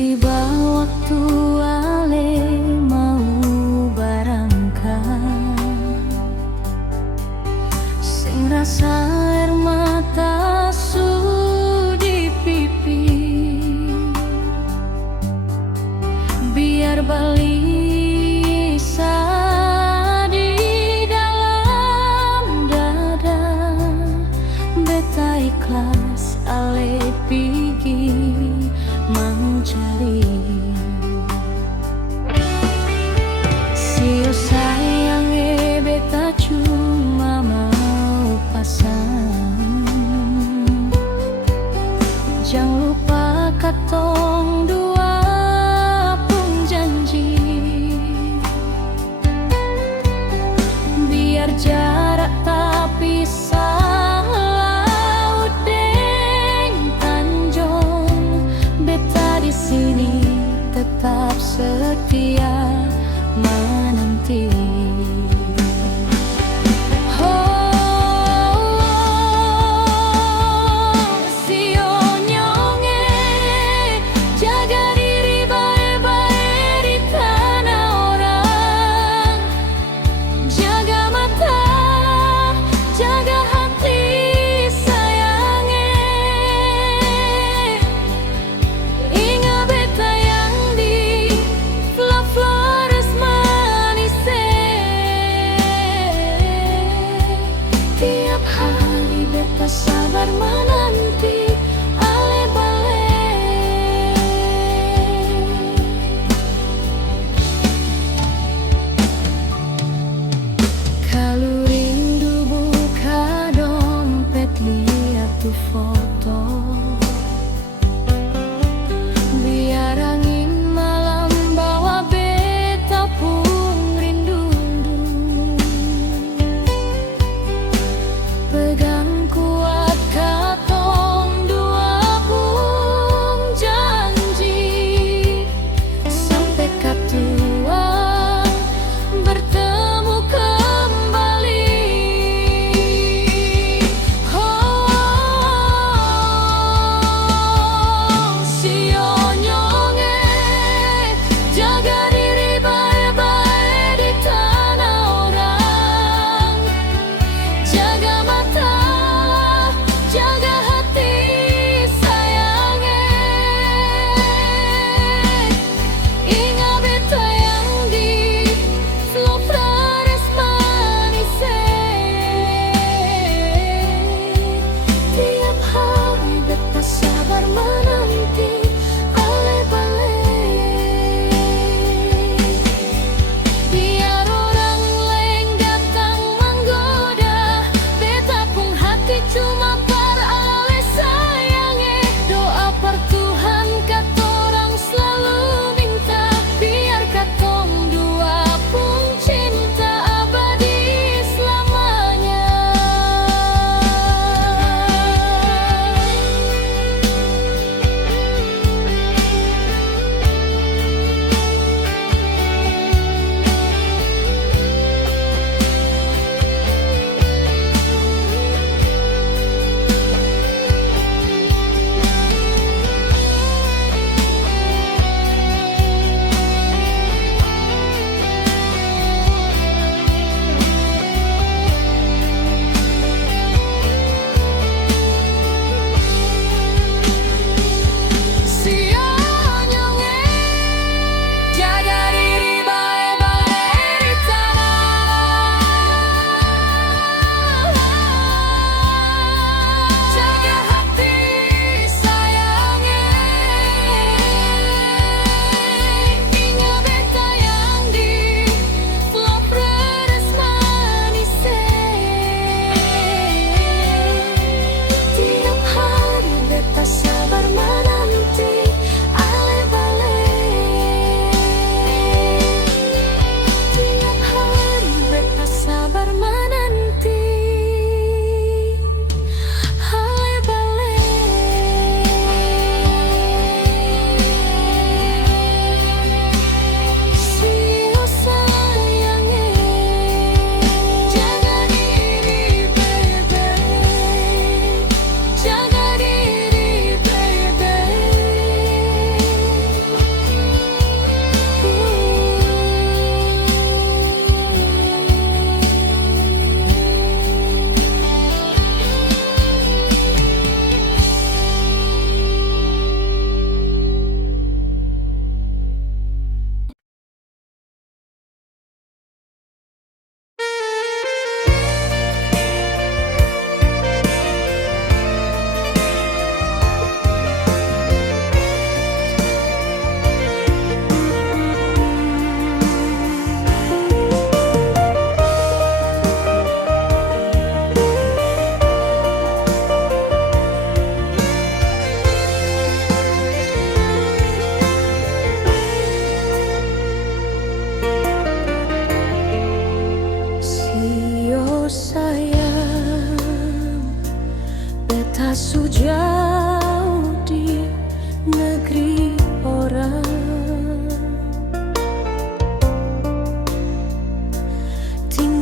tiba waktu ale mau berangkat, sing rasa air mata di pipi, biar balik di dalam dada, beta ikhlas ale pigi mencari. Sio sayang beta cuma mau pasang, jangan lupa katong dua pun janji, biar jarak tak pisah laut deng tanjung, beta di sini tetap setia menanti. Tiap hari beta sabar menanti ale balik. Kalau rindu buka dompet, lihat tuh foto, biar angin malam bawa beta pun rindu. Pegang kuat kata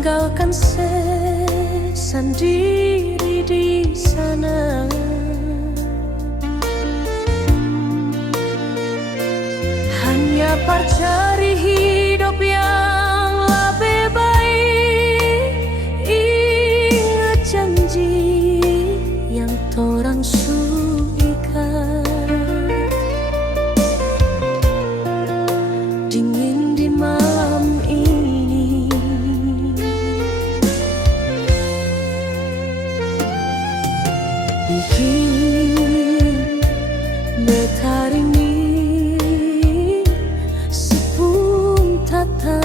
tinggalkan sendiri di sana. Hanya cari hidup yang lebih baik. Ingat janji yang torang suikan. Dingin di malam ini, mungkin beta ini sepun tata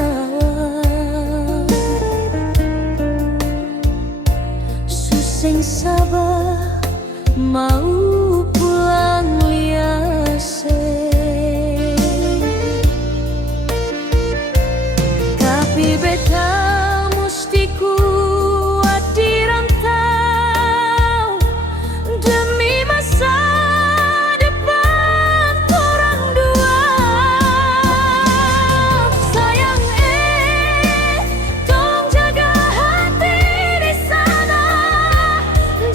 suseng sabar mau pulang liase. Tapi beta musti kuat di rantau demi masa depan orang dua. Sayang tolong jaga hati di sana.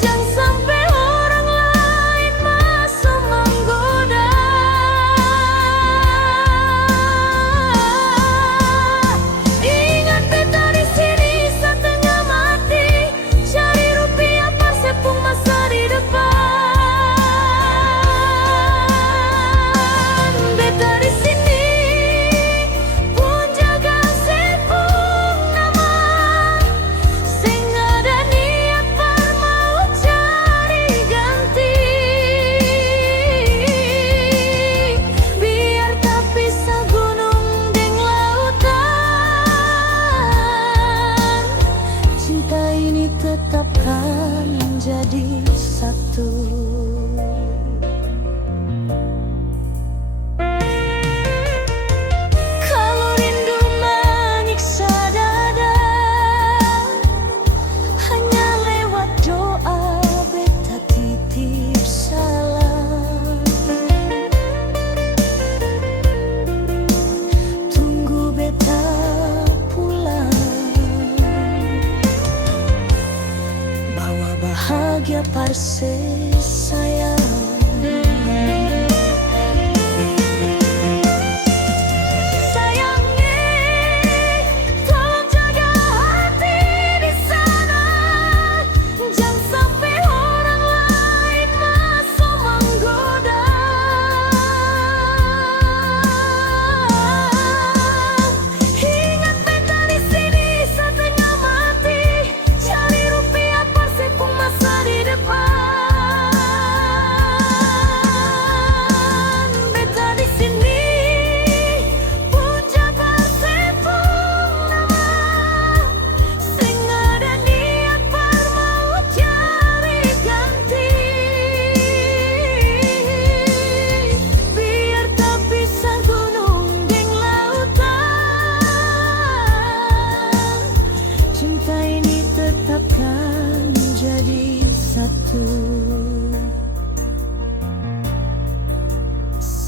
Jangan sampai orang lain masuk menggoda. Ingat beta di sini setengah mati, cari rupiah persepung masa di depan. Beta di sini pun jaga sepung nama, sing ada niat par mau cari ganti. Biar tak pisah gunung deng lautan, cinta ini tetapkan jadi satu. Kalau rindu menyiksa dada, hanya lewat doa beta titip salam. Tunggu beta pulang, bawa bahagia parse sayang. Sayang tolong jaga hati di sana. Jangan sampai orang lain masuk menggoda. Ingat beta di sini setengah mati, cari rupiah persepung masa di depan. Beta di sini pun jaga persepung nama, sing ada niat par mau cari ganti. Biar tak pisah gunung deng lautan, cinta ini tetapkan jadi satu.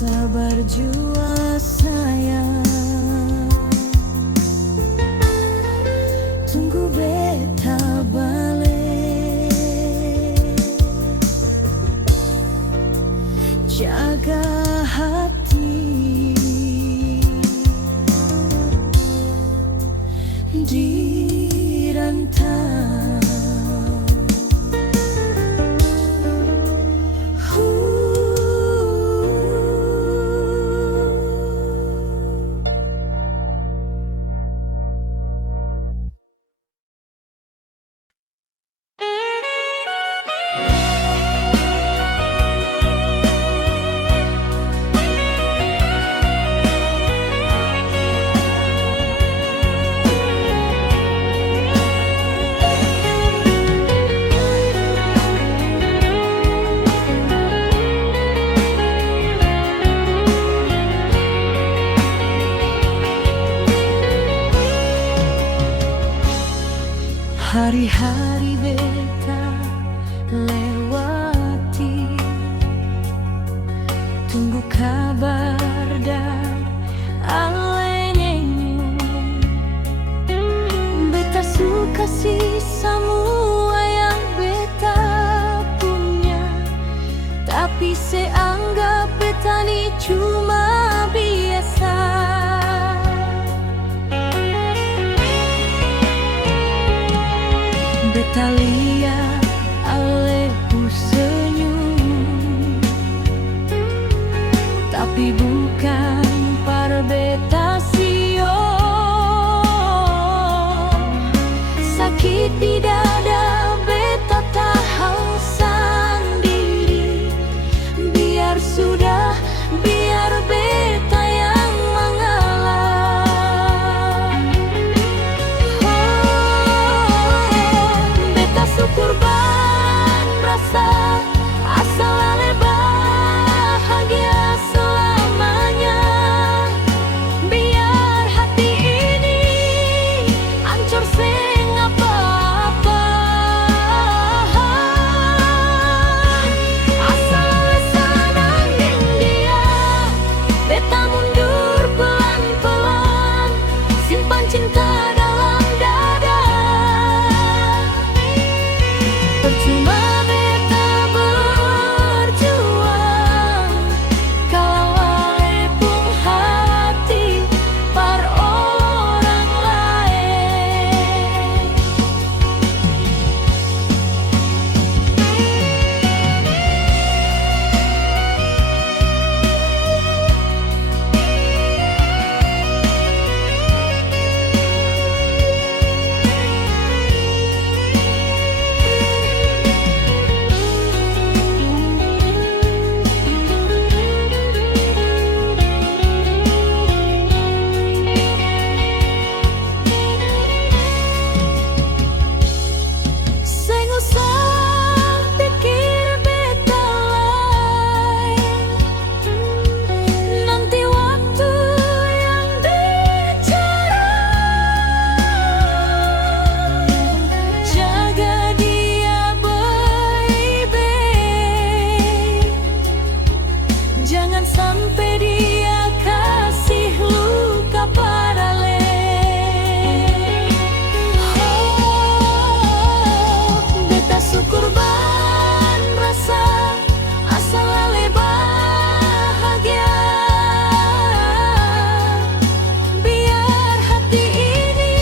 Sabar jua sayang, tunggu beta balik. Jaga hati di rantau. Hari-hari beta lewati, tunggu kabar dan alenyenyu. Beta beta lihat aleku senyum, tapi bukan par beta sio. Sakit di dada beta tahan sendiri. Biar sudah, biar beta yang mengalah. Beta syukur ban rasa asal ale bahagia selamanya. Biar hati ini hancur seng apa-apa. Asal ale senang deng dia, beta mundur pelan-pelan, simpan cinta dalam dada. Percuma beta berjuang kalau ale pun hati par orang lain. Seng usah pikir beta lain, nanti waktu yang bicara. Jaga dia baik-baik, jangan sampai dia kasih luka pada le. Beta syukur ban rasa asal ale bahagia. Biar hati ini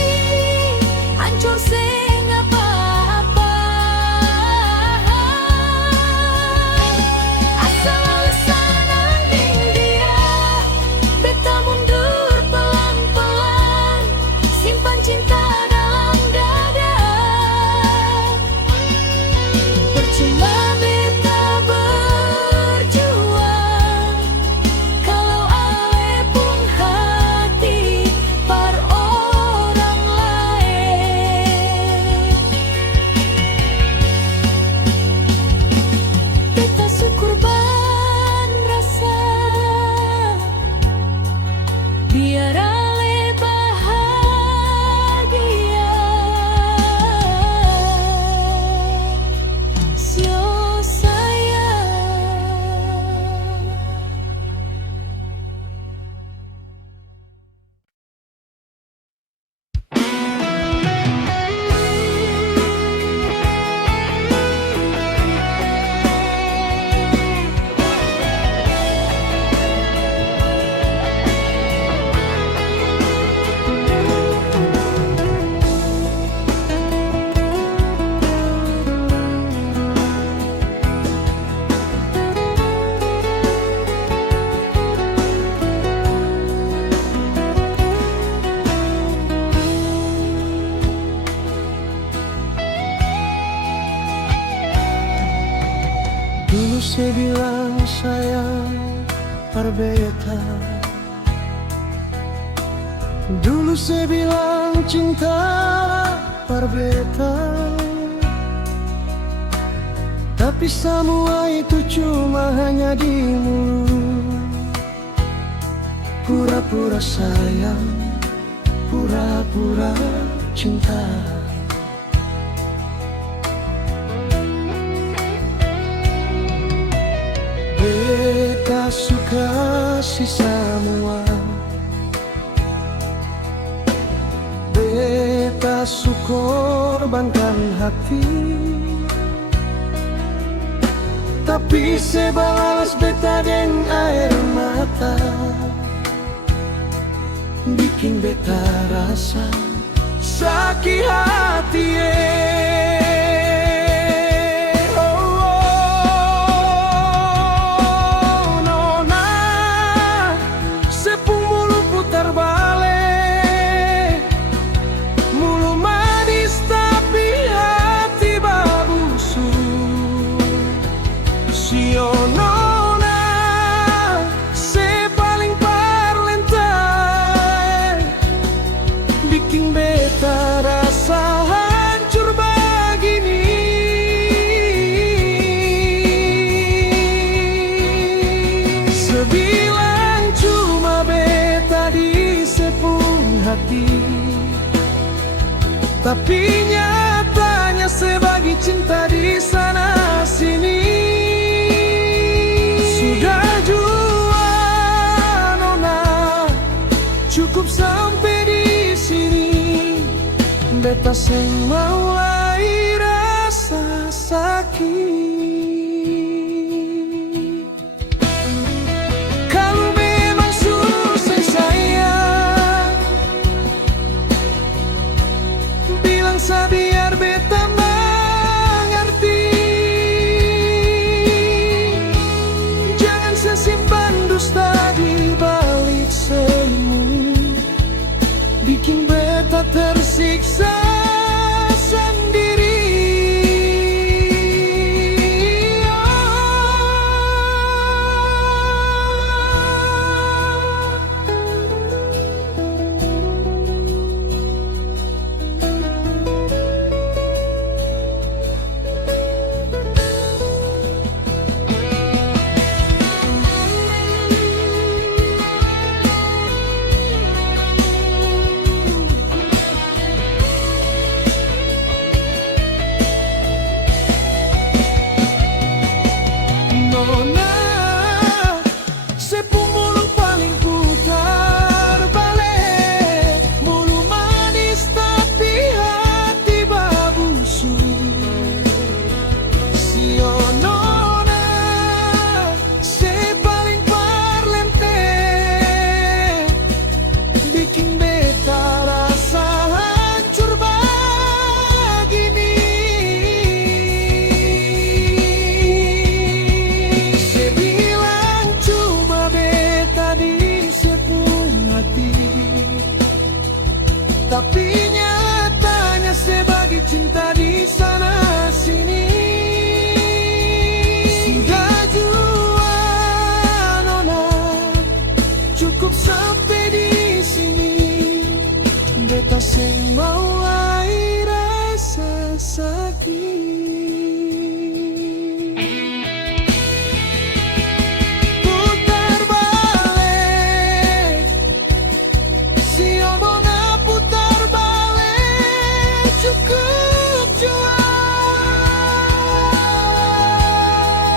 hancur seng apa-apa. Asal ale senang deng dia, beta mundur pelan-pelan, simpan cinta dalam dada. Percuma beta berjuang kalau ale pun hati par orang lain. Beta syukur ban rasa biar ale bahagia. Sio sayang. Dulu saya bilang sayang par beta, dulu saya bilang cinta par beta, tapi semua itu cuma hanya di mulut. Pura-pura sayang, pura-pura cinta. Beta suka si semua, beta sukorbankan hati, tapi sebalas beta deng air mata, bikin beta rasa sakit hati. Tapi nyatanya sebagi cinta di sana sini. Sudah jua nona, cukup sampai di sini. Beta sing mulai rasa sakit. Kalau memang susah sayang, bilang biar beta mengerti. Jangan sesimpan dusta di balik senyum, bikin beta tersiksa sendiri. Nona, sepung mulu paling putar balik, mulu manis tapi hati babusu. Sio nona, se paling parlente, bikin beta rasa hancur begini. Sebilang cuma beta di sepung hati, tapi nyatanya sebagi cinta di sana sini. Sudah jua nona, cukup sampai di sini. Beta sing mulai rasa sakit. Putar balik, si omongan putar balik, cukup jua.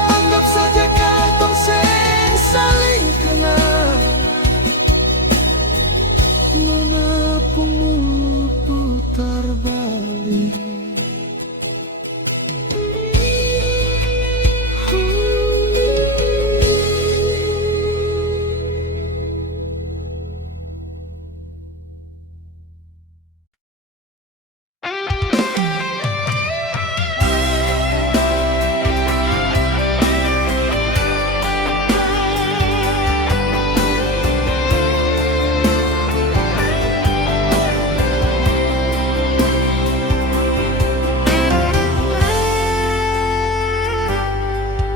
Anggap saja katong sing saling kenal. Nona pun putar balik.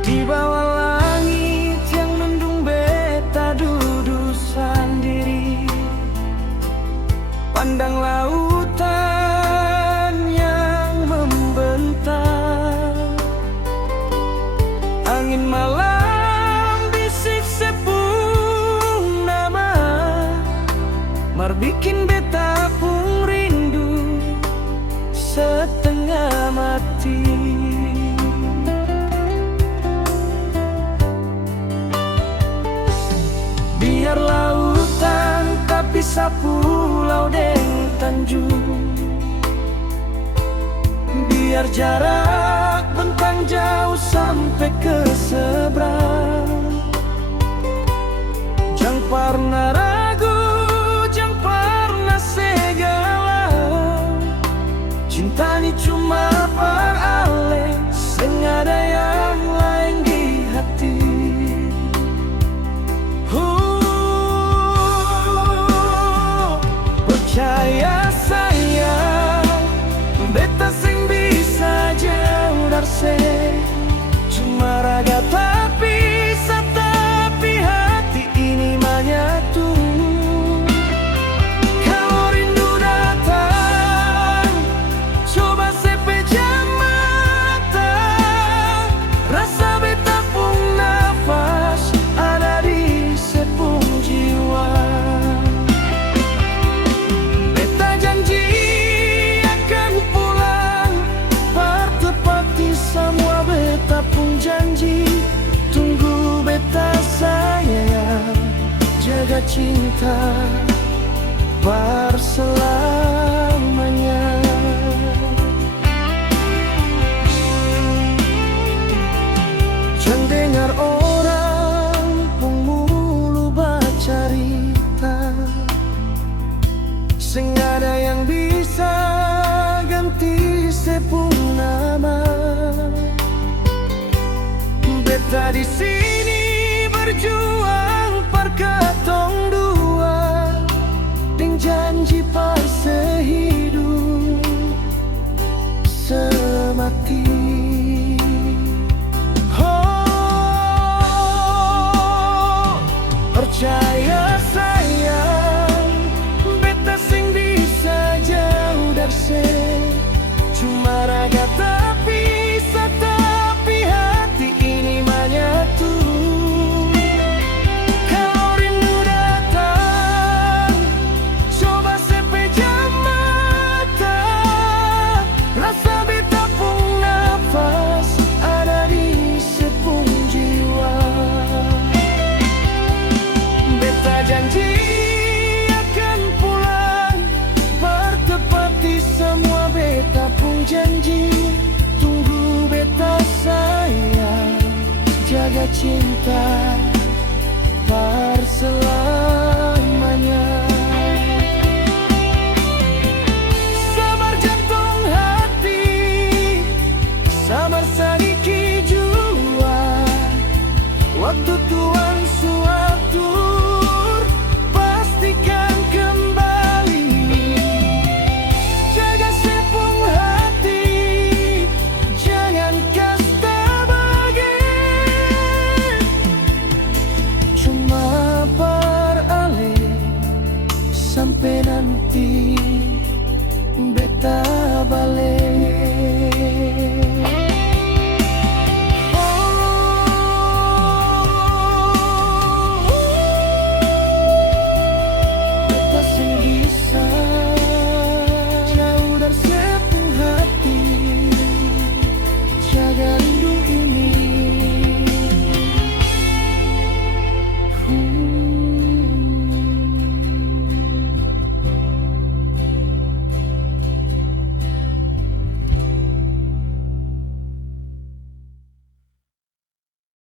Di bawah langit yang mendung beta duduk sendiri, pandang lautan yang membentang. Angin malam bisik sepung nama, mar bikin beta pun rindu setengah mati. Biar lautan tapi sapulau deng tanjung, biar jarak bentang jauh sampai ke seberang. Jangan pernah ragu, jangan pernah segala, cinta ini cuma perale, sengaja yang lain di hati. Percaya sayang, beta sing bisa jauh dari cuma raga tapi tapi hati ini menyatu. Kalau rindu datang, coba sepejam mata, rasa beta pun nafas ada di sepung jiwa. Beta janji akan cinta berselamanya. Jangan dengar orang pemulu bercerita, sing ada yang bisa ganti sepung nama. Beta di sini berjuang per ketong dua, ding janji pas sehidup semati. Oh, percaya sayang, beta sing bisa jauh dari se, cuma raga tapi tapi hati ini menyatu. Kalau rindu datang, coba sepejam mata, rasa beta pun nafas ada di sepung jiwa. Beta janji akan pulang, bertepati semua beta pun janji. Tunggu beta sayang, jaga cinta